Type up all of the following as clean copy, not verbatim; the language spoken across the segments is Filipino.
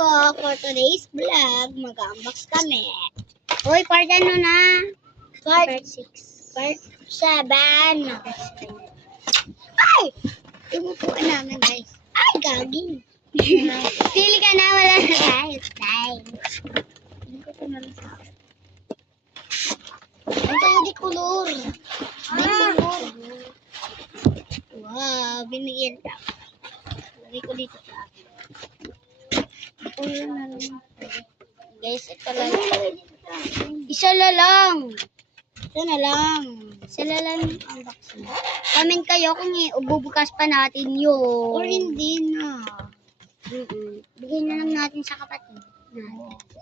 ko, for today's vlog, mag-unbox kami. Uy, part ano na? Part 6. Part 7. Ay! Ibupuan namin, guys. Ay, gagi. Pili ka na, wala na tayo. Hindi ko ito nalang sa akin. Ang tayo di kulor. Di kulor. Wow, binigyan ka. Lagay ko dito sa akin. Kulor na lang. Guys, ito lang. Isa na lang. Isa na lang ang unboxing. Comment kayo kung bubukas pa natin yun. Or hindi na. Bigyan na lang natin sa kapatid natin.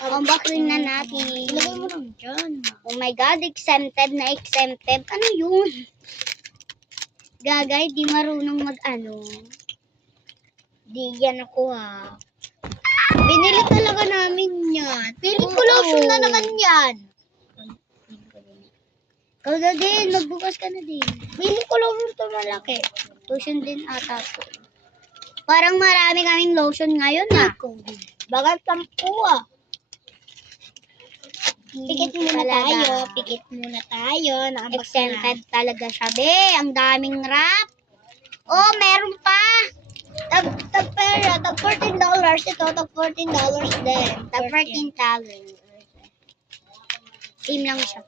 Unboxing na natin. Ilagay mo lang dyan. Oh my God, exempted na exempted. Ano yun? Gagay, di marunong mag-ano. Di yan ako ha. Binili talaga namin yan. Feeling ko lotion na naman yan. Ikaw na din, magbukas ka na din. Feeling ko lotion to malaki. Lotion din ata to. Parang marami kaming lotion ngayon ah. Bagal 10 ah. Pikit muna tayo. Exempted talaga siya, be. Ang daming wrap. Oh, meron pa. Tag $14. Ito, tag $14 din. Tag $14. Same lang siya.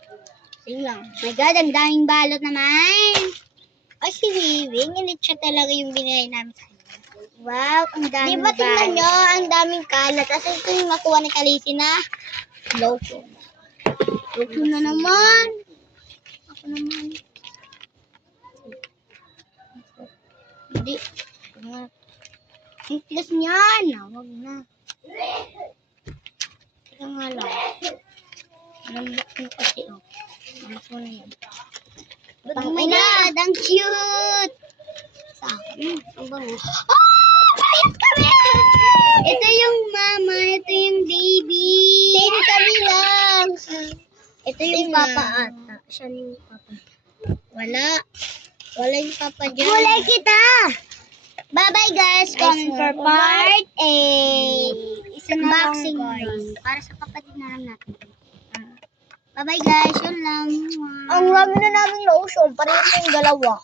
Same lang. My God, ang daming balot naman. Ay, si Vivi, nginit siya talaga yung binigay namin sa kanya. Wow, ang daming balot. Di ba tingnan nyo, ang daming kalat. Kasi ito yung nakuha ni Kalisi na lotion. Lotion na naman. Ako naman. Hindi. Ang tigas niyan. Huwag na. Teka nga lang. Nalambak mo kasi, oh. Nalambak mo na yan. Oh my God, ang cute! Sa akin. Ang bango. Oh! Payat kami! Ito yung mama. Ito yung baby. Same kami lang. Ito yung papa ata. Siya yung papa. Wala. Wala yung papa dyan. Kulay kita! Bye-bye guys. Comment for part 8. Unboxing guys. Para sa kapatid na lang natin. Bye-bye guys. Yun lang. Ang rami na namin lotion. Parehas yung dalawa.